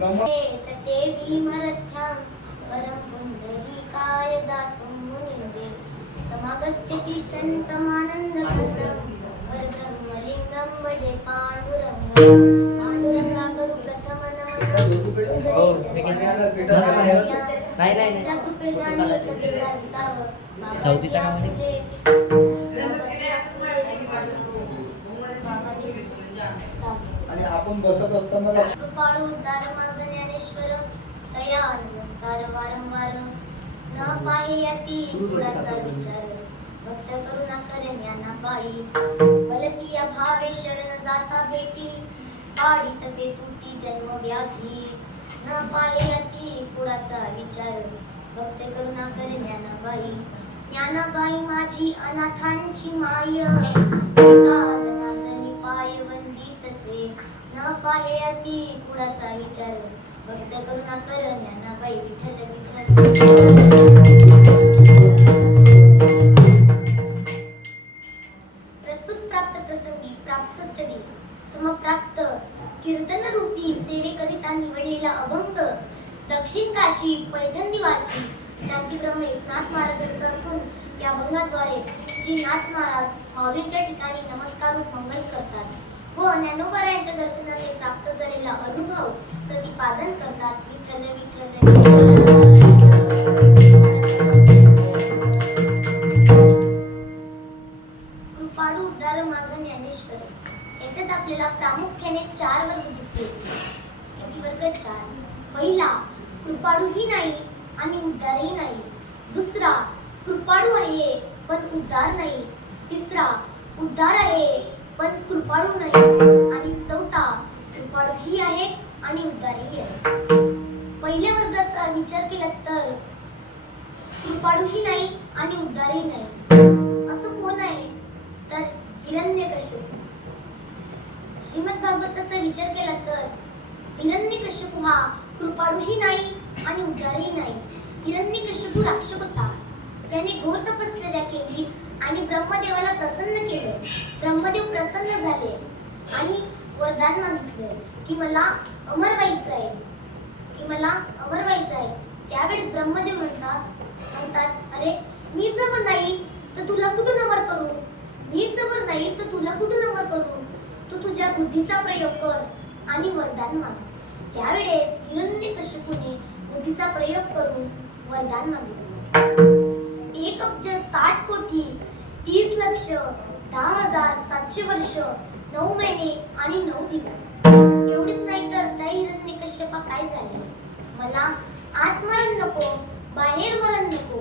तटे भीमरथ्यां परं पुण्डरीकाय दातुं मुनिन्दे समागत्य तिष्ठन्तमानन्दकन्दं वरब्रह्मलिङ्गं भजे पाण्डुरङ्गं पाण्डुरङ्गाकरु प्रथमनमनं आणि आपण बसत असताना कृपाळू उद्धार माझ ज्ञानेश्वर तया नमस्कार वारंवार न पाहे अति गुणाचा विचार भक्त करुणा करे ज्ञाना पायी बलती अभावे शरण जाता भेटी पाडी तसे तुटी जन्म व्याधी न पाहे अति गुणाचा विचार भक्त करुणा करे ज्ञानाबाई ज्ञानाबाई माझी अनाथांची माय जनार्दनी पाय वंदितसे न पाहे अति कुणाचा विचार भक्त करुणा कर ज्ञानाबाई विठ्ठल विठ्ठल. प्रस्तुत प्राप्त प्रसंगी प्राप्त स्टडी समप्राप्त कीर्तन रूपी सेवेकरिता निवडलेला अभंग दक्षिण काशी पैठण निवासी शांतीब्रह्म एकनाथ महाराजांचा असून या अभंगाद्वारे श्री नाथ महाराज माऊलींच्या ठिकाणी नमस्कार व मंगल करतात व ज्ञानोबा यांच्या दर्शनाने प्राप्त झालेला अनुभव प्रतिपादन करतात. विठ्ठल विठ्ठल कृपाळू उद्धार माझा ज्ञानेश्वर. याच्यात आपल्याला प्रामुख्याने 4 वर्ग दिसले. किती वर्ग? 4. पहिला, कृपाळूही नाही आणि उद्धारही नाही. दुसरा, कृपाळू आहे पण उद्धार नाही. तिसरा, उद्धार आहे पण कृपाळू नाही. आणि चौथा, कृपाळूही आहे आणि उद्धारही आहे. पहिल्या वर्गाचा विचार केला तर कृपाळूही नाही आणि उद्धारही नाही असं कोण आहे तर हिरण्यकश्यप. श्रीमद भागवताचा विचार केला तर हिरण्यकश्यप हा कृपाळूही नाही आणि उद्धारही नाही. हिरण्यकश्यप राक्षस होता. त्याने घोर तपश्चर्या केली आणि ब्रह्मदेवाला प्रसन्न केले. ब्रह्मदेव प्रसन्न झाले आणि वरदान मागितले की मला अमर व्हायचं आहे, की मला अमर व्हायचं आहे. त्यावेळेस ब्रह्मदेव म्हणतात अरे मीच अमर नाही तर तुला कुठून अमर करू, मीच अमर नाही तर तुला कुठून अमर करू, तू तुझ्या बुद्धीचा प्रयोग कर आणि वरदान माग. त्यावेळेस हिरण्यकश्यपूने बुद्धीचा प्रयोग करून वरदान मागितले. 1,60,30,10,700 वर्ष 9 महिने आणि 9 दिवस. एवढेच नाही तर त्या हिरण्यकश्यपा काय झाले, मला आत मरण नको, बाहेर मरण नको,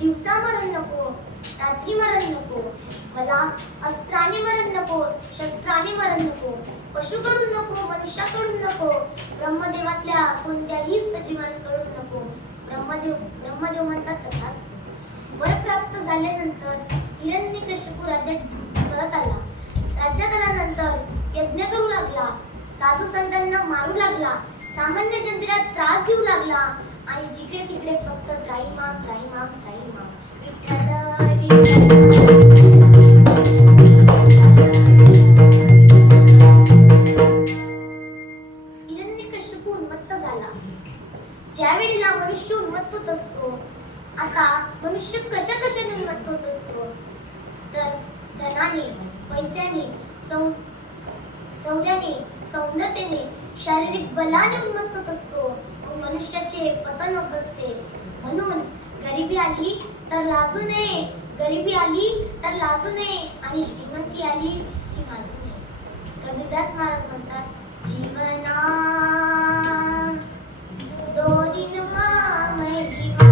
दिवसा मरण नको, रात्री मरण नको, मला अस्त्राने मरण नको, शस्त्राने मरण नको, पशुकडून नको, मनुष्याकडून नको, ब्रह्मदेवातल्या कोणत्याही सजीवांकडून नको. ब्रह्मदेव म्हणतात तथास्तु. वर प्राप्त झाल्यानंतर हिरण्यकश्यपू राज्यात परत आला. राज्यात आल्यानंतर यज्ञ करू लागला, साधू संतांना मारू लागला, सामान्य जनतेला त्रास देऊ लागला आणि जिकडे तिकडे फक्त त्राईमाम त्राईमाम त्राईमाम विठ्ठल हिरण्यकश्यपू उन्मत्त झाला. ज्या वेळेला मनुष्य उन्मत्त होत असतो, आता मनुष्य कशाने उन्मत्त होत असतो तर धनाने, पैशाने, सौंदर्याने, सौंदर्याने, शारीरिक बलाने उन्मत्त होत असतो. मनुष्याचे पतन होत असते. म्हणून गरिबी आली तर लाजू नये, गरिबी आली तर लाजू नये आणि श्रीमंती आली की माजू नये. कबीरदास महाराज म्हणतात जीवना दो दिन मामय जीवा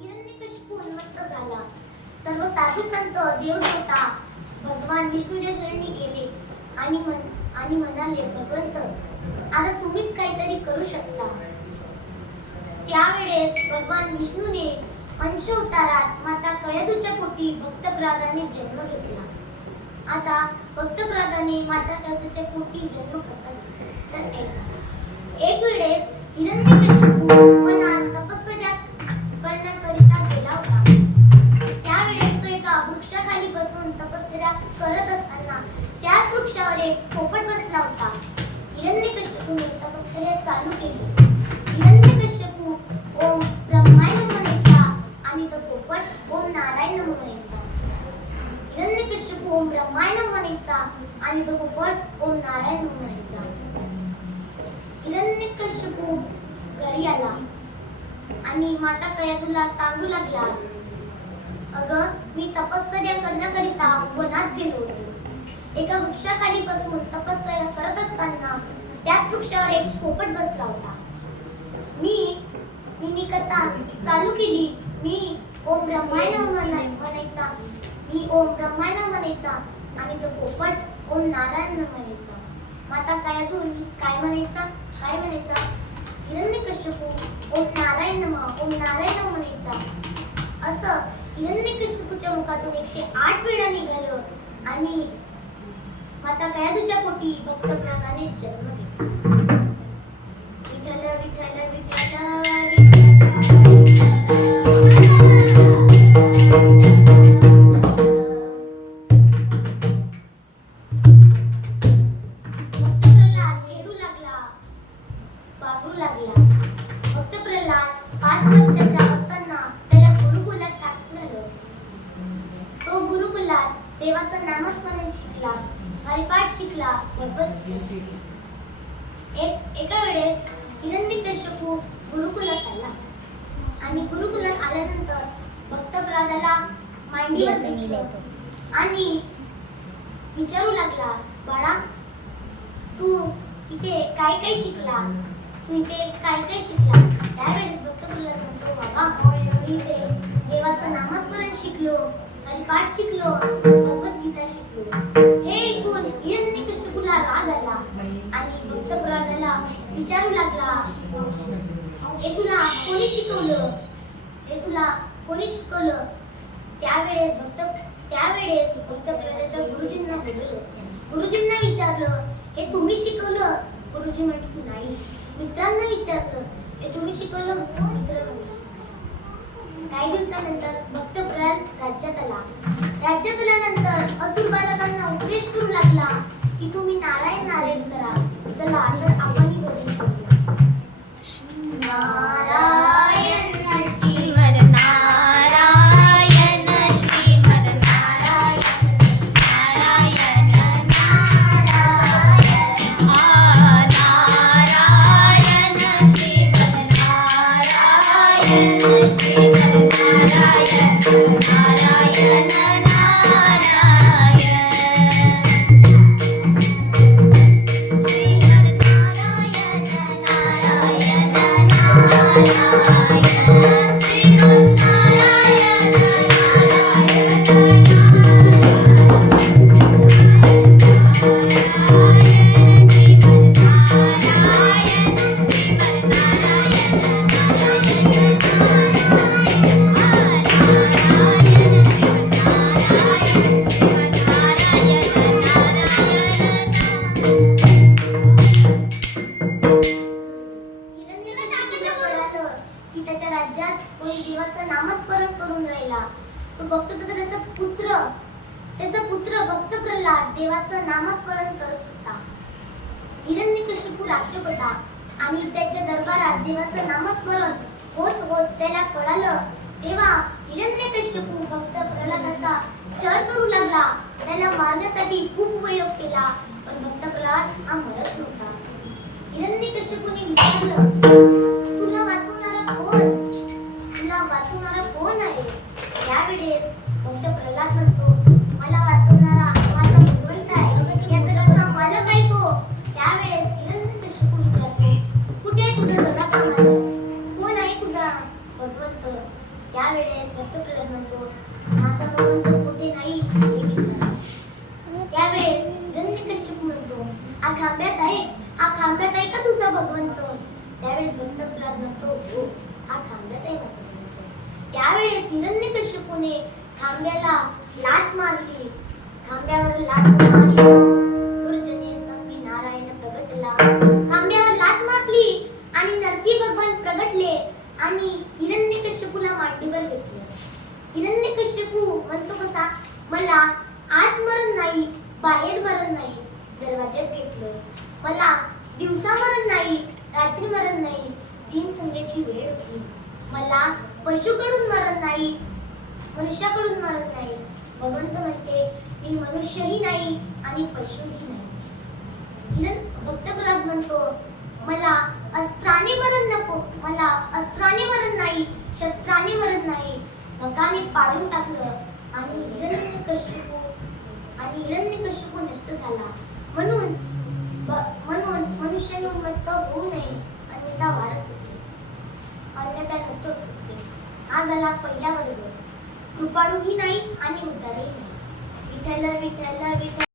हिरण्यकशिपू उन्मत्त झाला. सर्व साधू संत देवदेवता भगवान विष्णूच्या शरणी गेले आणि म्हणाले, भगवंत, आता तुम्हीच काहीतरी करू शकता. त्यावेळेस भगवान विष्णूने अंश अवतारात माता कयदूच्या पोटी भक्तप्रल्हादाने जन्म घेतला. आता भक्तप्रल्हादाने माता कयदूच्या पोटी जन्म कसा घेतला तर ऐका. एक वेळेस हिरण्यकशिपू वनात तपश्चर्या करण्याकरिता गेला होता. त्यावेळेस तो एका वृक्षाखाली बसून तपश्चर्या करत असताना त्याच वृक्षावर एक पोपट बसला होता. हिरण्यकशिपूने तपश्चर्या चालू केली. हिरण्यकशिपू ओम ब्रह्माय नमः म्हणायचा आणि तो पोपट ओम नारायण नमः म्हणायचा. हिरण्यकशिपू ओम ब्रह्माय नमः म्हणायचा आणि तो पोपट ओम नारायण नमः म्हणायचा. हिरण्यकशिपू घरी आला आणि माता कयदूला सांगू लागला, अगं, मी तपश्चर्या करण्याकरिता वनात गेलो होतो. एका वृक्षाखाली बसून तपश्चर्या करत असताना त्याच वृक्षावर एक पोपट बसला होता. मी कथा चालू केली. मी ओम ब्रह्माय नमः म्हणायचा. मी ओम ब्रह्माय नमः म्हणायचा आणि तो पोपट ओम नारायण नमः म्हणायचा. माता कयदू काय म्हणायचा? हिरण्यकशिपू ओम नारायण नमः, ओम नारायण नमः म्हणायचा. असं हिरण्यकशिपूच्या मुखातून 108 वेळा निघालं आणि माता कयदूच्या पोटी भक्तप्रल्हादाने जन्म घेतला. विठ्ठल विठ्ठल विठ्ठल भक्तप्रल्हाद खेळू लागला, बागडू लागला. भक्तप्रल्हाद 5 वर्षाचा असताना त्याला गुरुकुलात टाकलं. तो गुरुकुलात देवाचं नामस्मरण शिकला, हरिपाठ शिकला, भगवद्गीता शिकला. एका वेळेस हिरण्यकशिपू गुरुकुलात आला आणि गुरुकुलात आल्यानंतर भक्तप्रल्हादाला मांडीवर घेतलं आणि विचारू लागला, बाळा, तू इथे काय काय शिकला? त्यावेळेस भक्तप्रल्हाद म्हणतो, बाबा, मी इथे देवाचं नामस्मरण शिकलो, हरिपाठ शिकलो, भगवद्गीता शिकलो. हे ऐकून हिरण्यकशिपूला राग आला आणि भक्तप्रल्हादाला विचारू लागला, हे तुला कोणी शिकवलं? त्यावेळेस भक्तप्रल्हादाच्या गुरुजींना बोललो. गुरुजींना विचारलं, हे तुम्ही शिकवलं? गुरुजी म्हटले, नाही. मित्रांना विचारलं, हे तुम्ही शिकवलं? मित्र म्हटले, नाही. काही दिवसानंतर भक्तप्रल्हाद राज्यात आला. राज्यात आल्यानंतर असुर बालकांना उपदेश करू लागला की तुम्ही नारायण नारायण करा. चला तर आपणही भजन करूया. नारायण श्रीमद नारायण श्रीमद नारायण नारायण नारायण श्रीमद नारायण श्रीमद नारायण नारायण त्याच्या राज्यात कोणी देवाचं नामस्मरण करून राहिला. तो बघतो तर त्याचा पुत्र भक्तप्रल्हाद देवाचं नामस्मरण करत होता. हिरण्यकशिपू राक्षस होता आणि त्याच्या दरबारात देवाचं नामस्मरण होत होत त्याला कळालं तेव्हा हिरण्यकश्यपू भक्त प्रल्हादाचा छळ करू लागला. त्याला मारण्यासाठी खूप उपयोग केला, पण भक्त प्रल्हाद हा मरत नव्हता. हिरण्यकश्यपूने विचारलं, तुला वाचवणारा कोण? तुला वाचवणारा कोण आहे? त्यावेळेस भक्त प्रल्हाद म्हणतो, मला वाचवणारा माझा भगवंत आहे, या जगाचा मालक आहे तो. त्यावेळेस हिरण्यकश्यपू विचारतो, कुठे आहे तुझा जगाचा मालक? कोण आहे तुझा भगवंत? त्यावेळेस भक्त प्रल्हाद म्हणतो, माझा भगवंत कुठे नाही हे विचारा. त्यावेळेस हिरण्यकश्यपू म्हणतो, हा खांब्यात आहे, हा खांब्यात आहे का तुझा भगवंत? त्यावेळेस भक्त प्रल्हाद म्हणतो, हो, हा खांब्यात आहे माझा भगवंत. त्यावेळेस हिरण्यकश्यपूने खांब्याला लाथ मारली. खांब्यावर लाथ मारली, दुर्जने स्तंभी नारायण प्रगटला. खांब्यावर लाथ मारली आणि नरसिंह भगवान प्रगटले आणि हिरण्यकश्यपूला मांडीवर घेतलं. हिरण्यकश्यपू म्हणतो कसा, मला आत मरण नाही, बाहेर मरण नाही, दरवाज्यात घेतलं. मला दिवसा मरण नाही, रात्री मरण नाही, तीन संध्याची वेळ होती. मला पशुकडून मरण नाही, मनुष्याकडून मरण नाही. भगवंत म्हणते, मी मनुष्यही नाही आणि पशुही नाही. भक्त प्रल्हाद म्हणतो, मला अस्त्राने मरण नको, मला अस्त्राने मरण नाही, शस्त्राने मरण नाही. नखाने पाडून टाकलं आणि हिरण्यकश्यपू नष्ट झाला. म्हणून मनुष्याने उन्मत्त होऊ नये, अन्यथा वाढत असते, अन्यथा नष्ट होत असते. हा झाला पहिला वर्ग. कृपाळूही नाही आणि उदारही नाही. विठ्ठल विठ्ठल विठ्ठल.